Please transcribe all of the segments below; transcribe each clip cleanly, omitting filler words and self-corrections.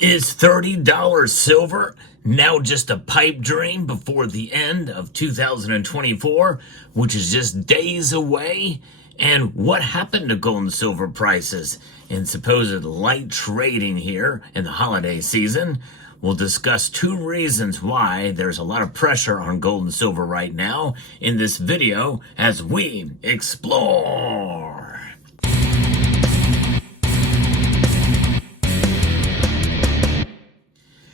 Is $30 silver now just a pipe dream before the end of 2024, which is just days away? And what happened to gold and silver prices in supposed light trading here in the holiday season? We'll discuss two reasons why there's a lot of pressure on gold and silver right now in this video as we explore.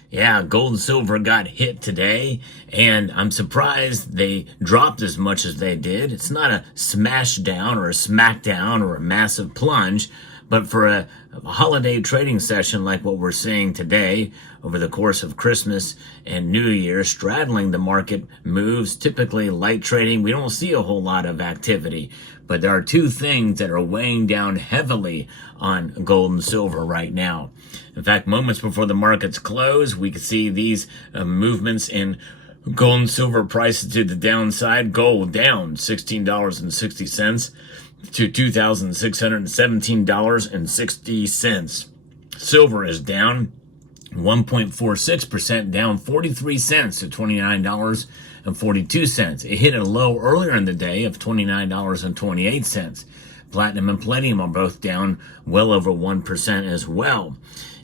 Yeah, gold and silver got hit today, and I'm surprised they dropped as much as they did. It's not a smash down or a smack down or a massive plunge, but for a holiday trading session like what we're seeing today over the course of Christmas and New Year, straddling the market moves, typically light trading, we don't see a whole lot of activity. But there are two things that are weighing down heavily on gold and silver right now. In fact, moments before the markets close, we could see these movements in gold and silver prices to the downside. Gold down $16.60 to $2,617.60. Silver is down 1.46%, down 43 cents to $29.42. It hit a low earlier in the day of $29.28. Platinum and palladium are both down well over 1% as well.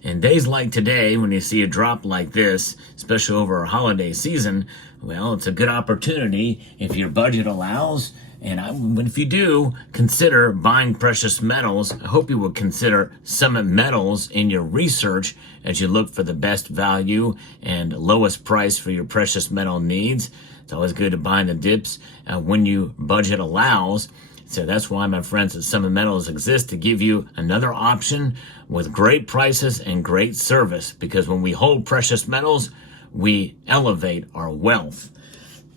And days like today, when you see a drop like this, especially over a holiday season, well, it's a good opportunity if your budget allows. And if you do, consider buying precious metals. I hope you will consider Summit Metals in your research as you look for the best value and lowest price for your precious metal needs. It's always good to buy in the dips when your budget allows. So that's why my friends at Summit Metals exist, to give you another option with great prices and great service. Because when we hold precious metals, we elevate our wealth.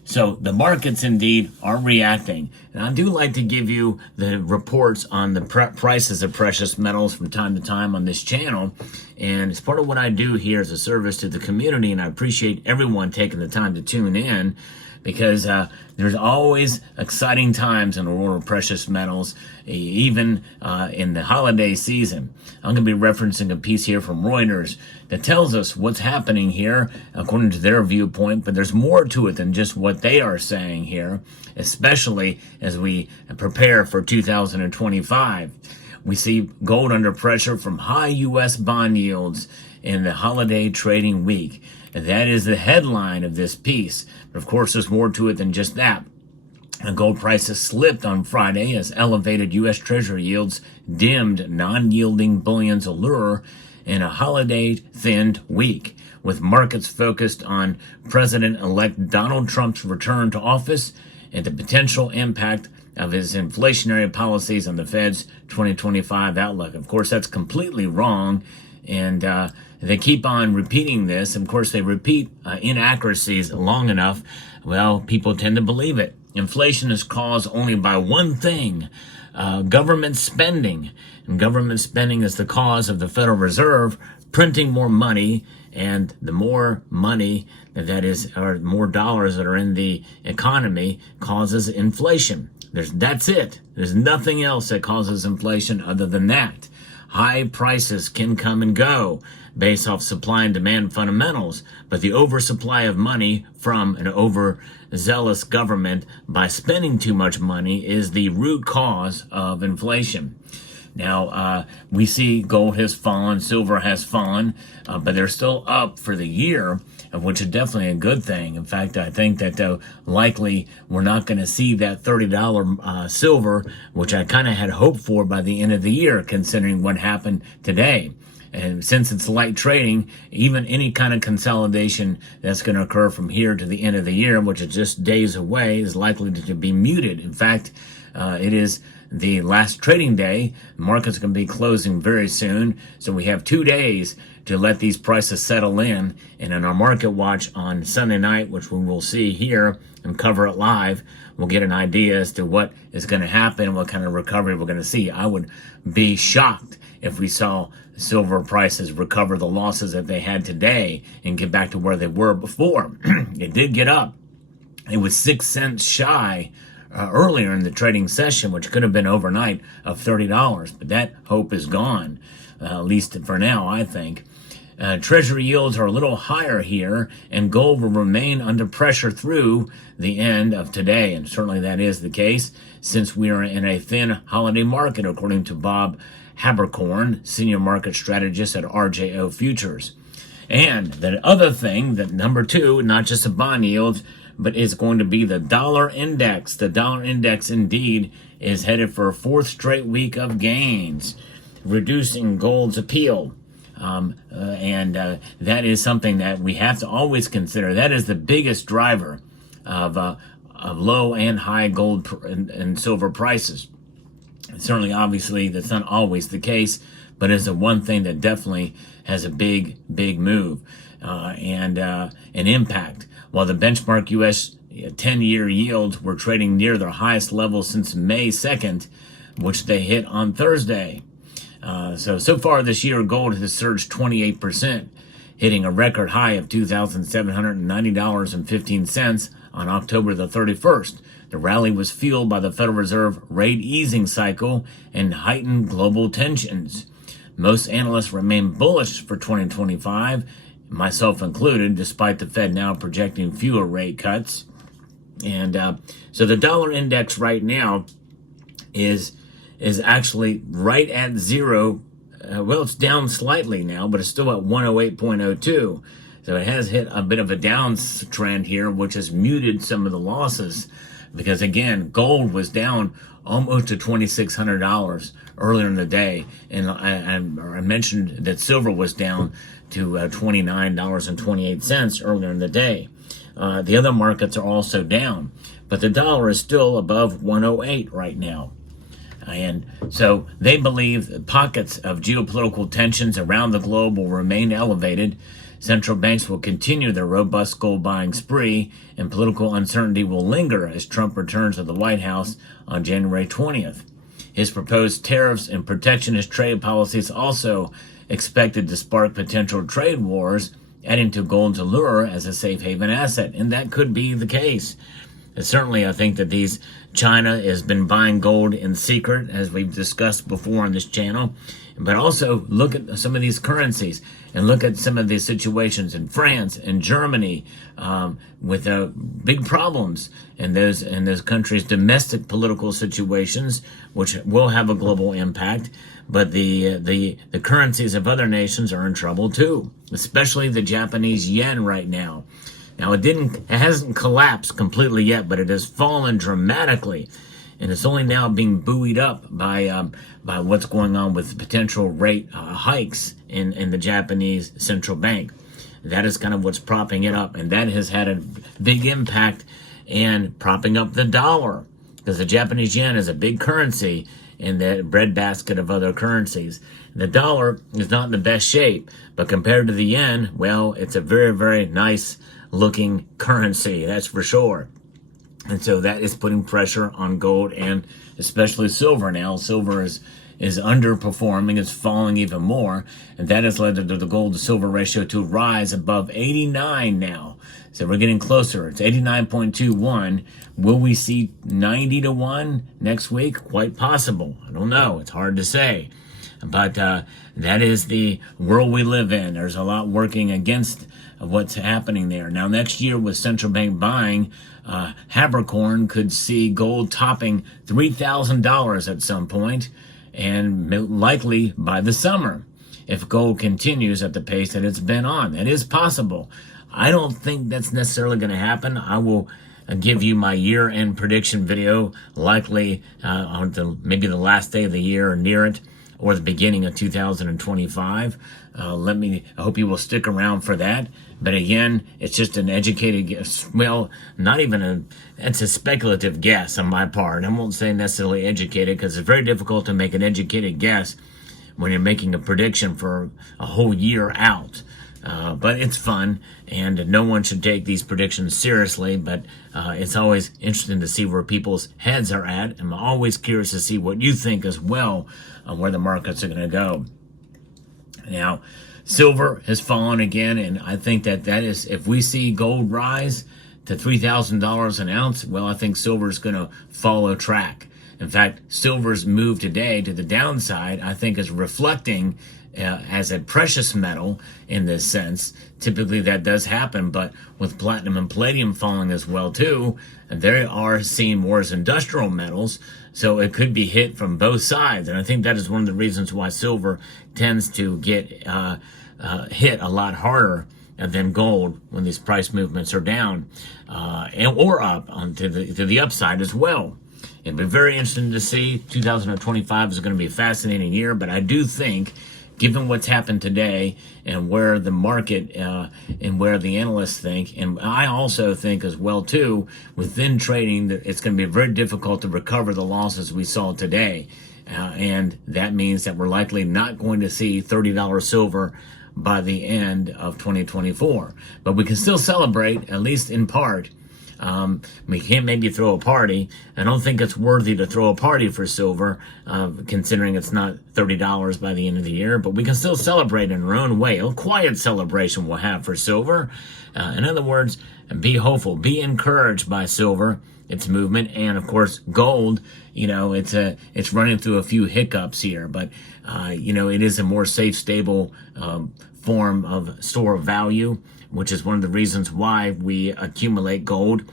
So the markets indeed are reacting. And I do like to give you the reports on the prices of precious metals from time to time on this channel. And it's part of what I do here as a service to the community. And I appreciate everyone taking the time to tune in, because there's always exciting times in the world of precious metals, even in the holiday season. I'm going to be referencing a piece here from Reuters that tells us what's happening here according to their viewpoint, but there's more to it than just what they are saying here, especially as we prepare for 2025. We see gold under pressure from high U.S. bond yields in the holiday trading week. And that is the headline of this piece. But of course, there's more to it than just that. And gold prices slipped on Friday as elevated U.S. Treasury yields dimmed non-yielding bullion's allure in a holiday-thinned week, with markets focused on President-elect Donald Trump's return to office and the potential impact of his inflationary policies on the Fed's 2025 outlook. Of course, that's completely wrong. And they keep on repeating this. Of course, they repeat inaccuracies long enough. Well, people tend to believe it. Inflation is caused only by one thing, government spending. And government spending is the cause of the Federal Reserve printing more money. And the more money that is, or more dollars that are in the economy, causes inflation. That's it. There's nothing else that causes inflation other than that. High prices can come and go based off supply and demand fundamentals, but the oversupply of money from an overzealous government by spending too much money is the root cause of inflation. Now, we see gold has fallen, silver has fallen, but they're still up for the year, which is definitely a good thing. In fact, I think that likely we're not going to see that $30 silver, which I kind of had hoped for by the end of the year, considering what happened today. And since it's light trading, even any kind of consolidation that's going to occur from here to the end of the year, which is just days away, is likely to be muted. In fact, it is the last trading day. The market's going to be closing very soon. So we have 2 days to let these prices settle in. And in our market watch on Sunday night, which we will see here and cover it live, we'll get an idea as to what is going to happen and what kind of recovery we're going to see. I would be shocked if we saw silver prices recover the losses that they had today and get back to where they were before. It did get up. It was 6 cents shy earlier in the trading session, which could have been overnight, of $30. But that hope is gone, at least for now, I think. Treasury yields are a little higher here, and gold will remain under pressure through the end of today. And certainly that is the case since we are in a thin holiday market, according to Bob Habercorn, senior market strategist at RJO Futures. And the other thing, that number two, not just the bond yields, but is going to be the dollar index. The dollar index indeed is headed for a fourth straight week of gains, reducing gold's appeal. That is something that we have to always consider. That is the biggest driver of low and high gold and silver prices. Certainly, obviously, that's not always the case, but it's the one thing that definitely has a big move and an impact. While the benchmark U.S. 10-year yields were trading near their highest level since May 2nd, which they hit on Thursday. So far this year, gold has surged 28%, hitting a record high of $2,790.15 on October the 31st. The rally was fueled by the Federal Reserve rate easing cycle and heightened global tensions. Most analysts remain bullish for 2025, myself included, despite the Fed now projecting fewer rate cuts. And so the dollar index right now is actually right at zero. Well, it's down slightly now, but it's still at 108.02. So it has hit a bit of a downtrend here, which has muted some of the losses. Because again, gold was down almost to $2,600 earlier in the day. And I mentioned that silver was down to $29.28 earlier in the day. The other markets are also down, but the dollar is still above 108 right now. And so they believe pockets of geopolitical tensions around the globe will remain elevated. Central banks will continue their robust gold buying spree, and political uncertainty will linger as Trump returns to the White House on January 20th. His proposed tariffs and protectionist trade policies also expected to spark potential trade wars, adding to gold's allure as a safe haven asset. And that could be the case. Certainly, I think that China has been buying gold in secret, as we've discussed before on this channel. But also look at some of these currencies and look at some of these situations in France and Germany with big problems in those countries' domestic political situations, which will have a global impact. But the currencies of other nations are in trouble too, especially the Japanese yen right now. Now it hasn't collapsed completely yet, but it has fallen dramatically, and it's only now being buoyed up by what's going on with potential rate hikes in the Japanese central bank. That is kind of what's propping it up, and that has had a big impact in propping up the dollar, because the Japanese yen is a big currency in the breadbasket of other currencies. The dollar is not in the best shape, but compared to the yen, well, it's a very, very nice looking currency, that's for sure. And so that is putting pressure on gold and especially silver now. Silver is underperforming, it's falling even more, and that has led to the gold to silver ratio to rise above 89 now. So we're getting closer. It's 89.21. Will we see 90 to 1 next week? Quite possible. I don't know. It's hard to say. But that is the world we live in. There's a lot working against what's happening there. Now, next year with central bank buying, Habercorn could see gold topping $3,000 at some point, and likely by the summer, if gold continues at the pace that it's been on. That is possible. I don't think that's necessarily going to happen. I will give you my year-end prediction video, likely on maybe the last day of the year or near it, or the beginning of 2025. I hope you will stick around for that. But again, it's just an educated guess. Well, it's a speculative guess on my part. I won't say necessarily educated, because it's very difficult to make an educated guess when you're making a prediction for a whole year out. But it's fun, and no one should take these predictions seriously, but it's always interesting to see where people's heads are at. I'm always curious to see what you think as well on where the markets are going to go. Now, silver has fallen again, and I think that is, if we see gold rise to $3,000 an ounce, well, I think silver is going to follow track. In fact, silver's move today to the downside, I think, is reflecting as a precious metal in this sense. Typically that does happen, but with platinum and palladium falling as well too, they are seen more as industrial metals, so it could be hit from both sides. And I think that is one of the reasons why silver tends to get hit a lot harder than gold when these price movements are down or up to the upside as well. It'll be very interesting to see. 2025 is going to be a fascinating year, but I do think, given what's happened today and where the market and where the analysts think, and I also think as well too, within trading, that it's going to be very difficult to recover the losses we saw today. And that means that we're likely not going to see $30 silver by the end of 2024. But we can still celebrate, at least in part. We can't maybe throw a party. I don't think it's worthy to throw a party for silver, considering it's not $30 by the end of the year, but we can still celebrate in our own way. A quiet celebration we'll have for silver. In other words, be hopeful, be encouraged by silver, its movement, and of course gold. It's running through a few hiccups here, but it is a more safe, stable form of store of value, which is one of the reasons why we accumulate gold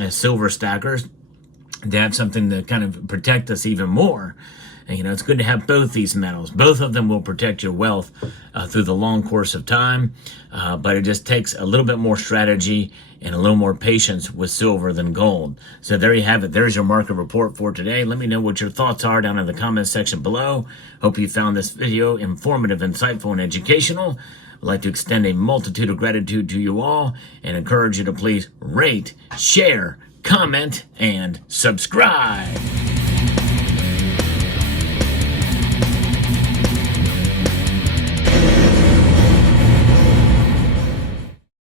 as silver stackers, to have something to kind of protect us even more. And, it's good to have both these metals. Both of them will protect your wealth through the long course of time, but it just takes a little bit more strategy and a little more patience with silver than gold. So there you have it. There's your market report for today. Let me know what your thoughts are down in the comments section below. Hope you found this video informative, insightful, and educational. I'd like to extend a multitude of gratitude to you all and encourage you to please rate, share, comment, and subscribe.